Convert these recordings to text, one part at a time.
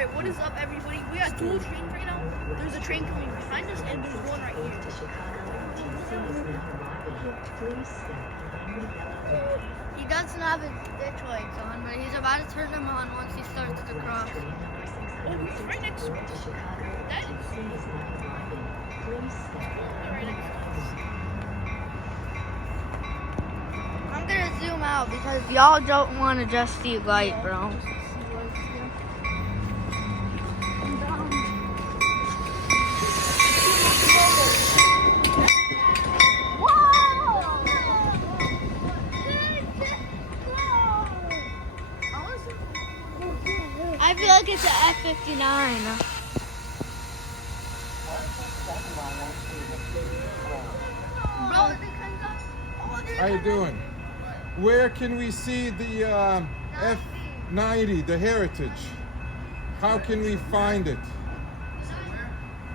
Alright, what is up, everybody? We got dual trains right now. There's a train coming behind us, and there's one right here. He doesn't have his ditch lights on, but he's about to turn them on once he starts to cross. Oh, he's right next to us. That is right next to us. I'm gonna zoom out because y'all don't want to just see light, bro. I feel like it's an F-59. How you doing? Where can we see the F-90, the Heritage? How can we find it?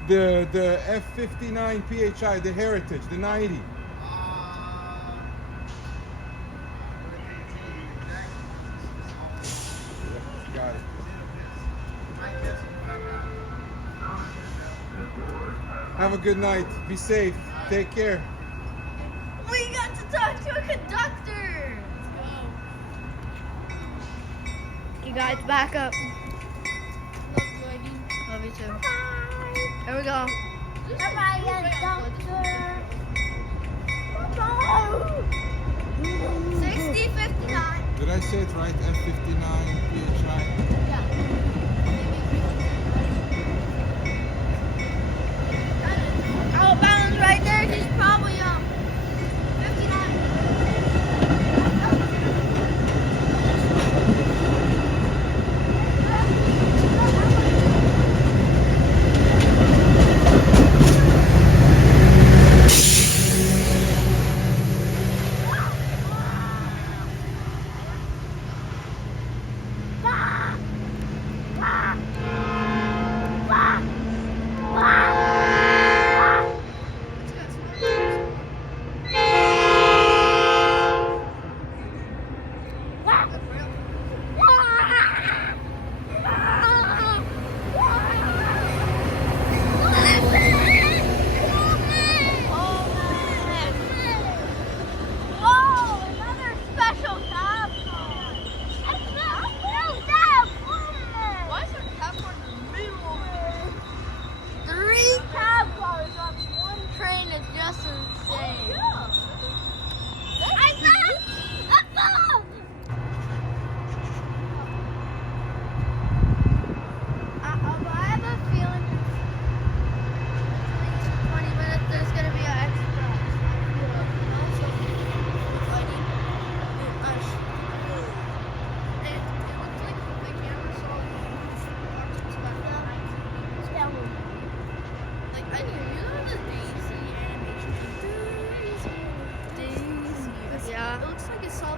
The F-59 PHI, the Heritage, the 90. Got it. Have a good night. Be safe. Take care. We got to talk to a conductor. You guys, back up. Love you too. Here we go. Bye, conductor. 6059. Did I say it right? F-59 PHI? Oh, Bounds right there. He's probably 59.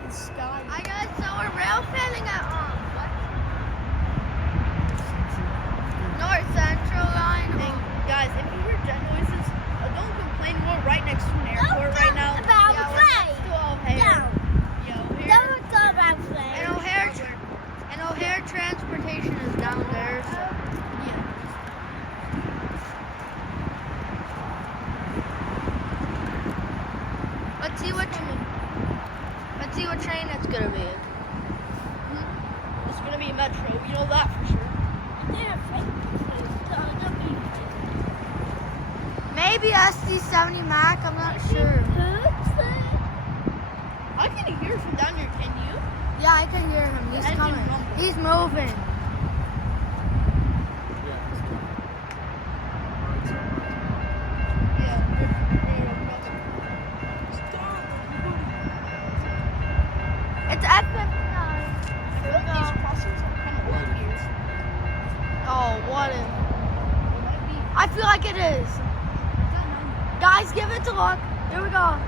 Sky. I got so we're rail fanning at North Central Line. And guys, if you hear jet noises, don't complain. We're right next to an airport right now. Yeah, we're next to O'Hare. And O'Hare transportation is down there. So. Yeah. Let's see what train it's gonna be. It's gonna be a metro. You know that for sure. Maybe SD70 Mac. I'm not sure. I can hear from down here. Can you? Yeah, I can hear him. He's Engine coming. rumble. He's moving. It's F-59. These crossings are kind of weird here. Oh, what is? It might be. I feel like it is. Guys, give it a look. Here we go.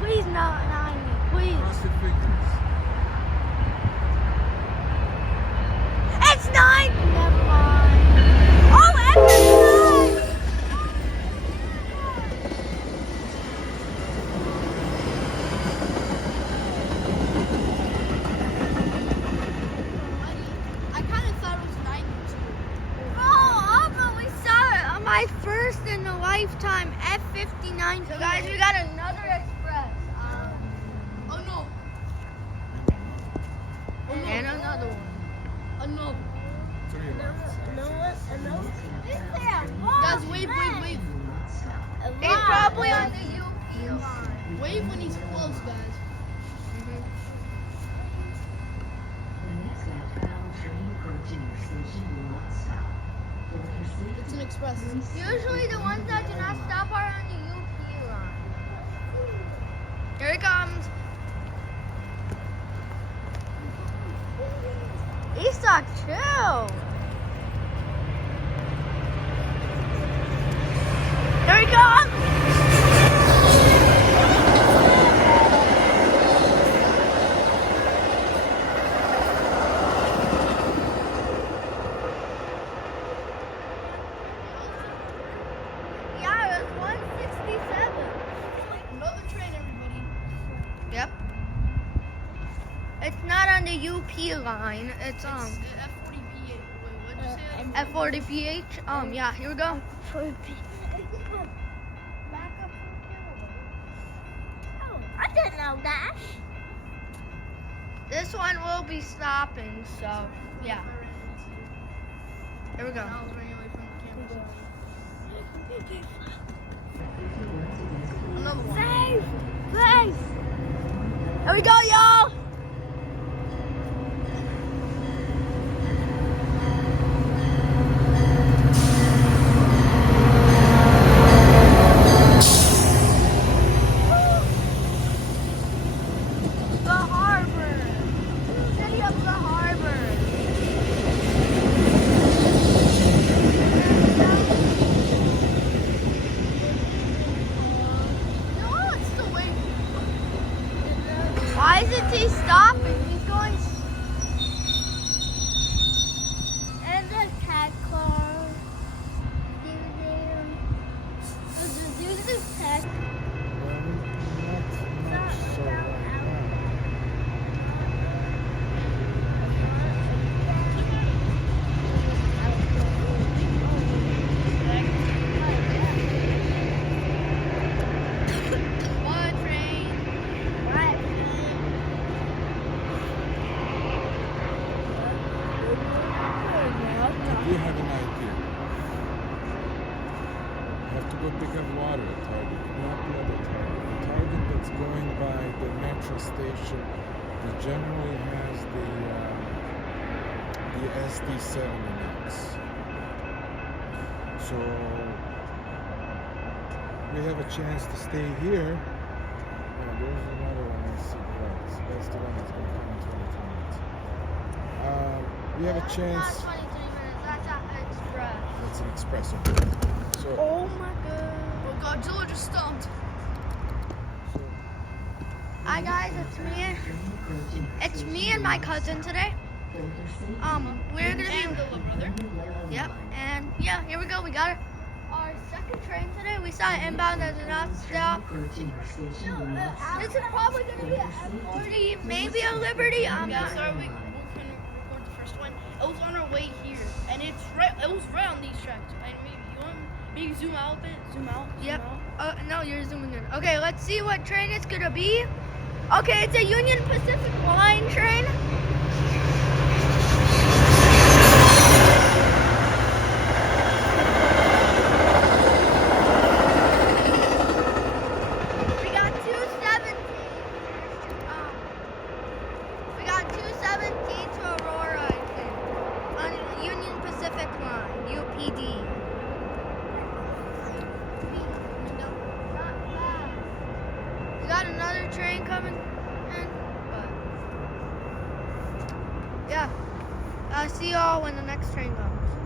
Please, no, 90. Please. Cross your fingers. It's 9. Never mind. Oh, F-59. I kind of thought it was 9. got my first in a lifetime F59. So guys, we got another express. Oh no. And another one. Another. 3 lines. Guys, wave. He's probably on the UP line. Wave when he's close, guys. It's an express. Usually the ones that do not stop are on the UP line. Here it comes. Estock, chill. Here he comes. Yeah, it was 167. Another train, everybody. Yep. It's not on the UP line. It's It's F40PH. Wait, what'd you say? F40PH. Yeah, here we go. I didn't know that. This one will be stopping, so yeah. Here we go. I was running away from the camera. Another one. Safe! Safe! Here we go, y'all! The harbor. City of the harbor. No, it's still waving. Why isn't he stopping? He's going. And the cat car. There's a cat. Not so right now. One train. I do have an idea. I have to go pick up water at Target, not the other Target. The Target that's going by the metro station that generally has the SD7 annex. So we have a chance to stay here. Yeah, there's another one I see. Right, that's the one that's going to come in 22 minutes. We have a chance. Not 23 minutes. That's an express. That's an express. Okay. So, Oh my god. Oh, Godzilla just stopped. Hi guys, it's me. It's me and my cousin today. We're gonna And be. the little brother. Yep. And yeah, here we go. We got our second train today. We saw it inbound as a not stop. This is probably gonna be a F40, maybe a Liberty. Yeah, Not sorry, we couldn't record the first one. It was on our way here, and it was right on these tracks. And maybe you want maybe zoom out a bit, zoom out. Zoom Yep. out. No, you're zooming in. Okay, let's see what train it's gonna be. Okay, it's a Union Pacific Line train. We got 217. We got 217 to Aurora, I think. On the Union Pacific Line, UPD. We got another train coming in, but yeah. I'll see y'all when the next train comes.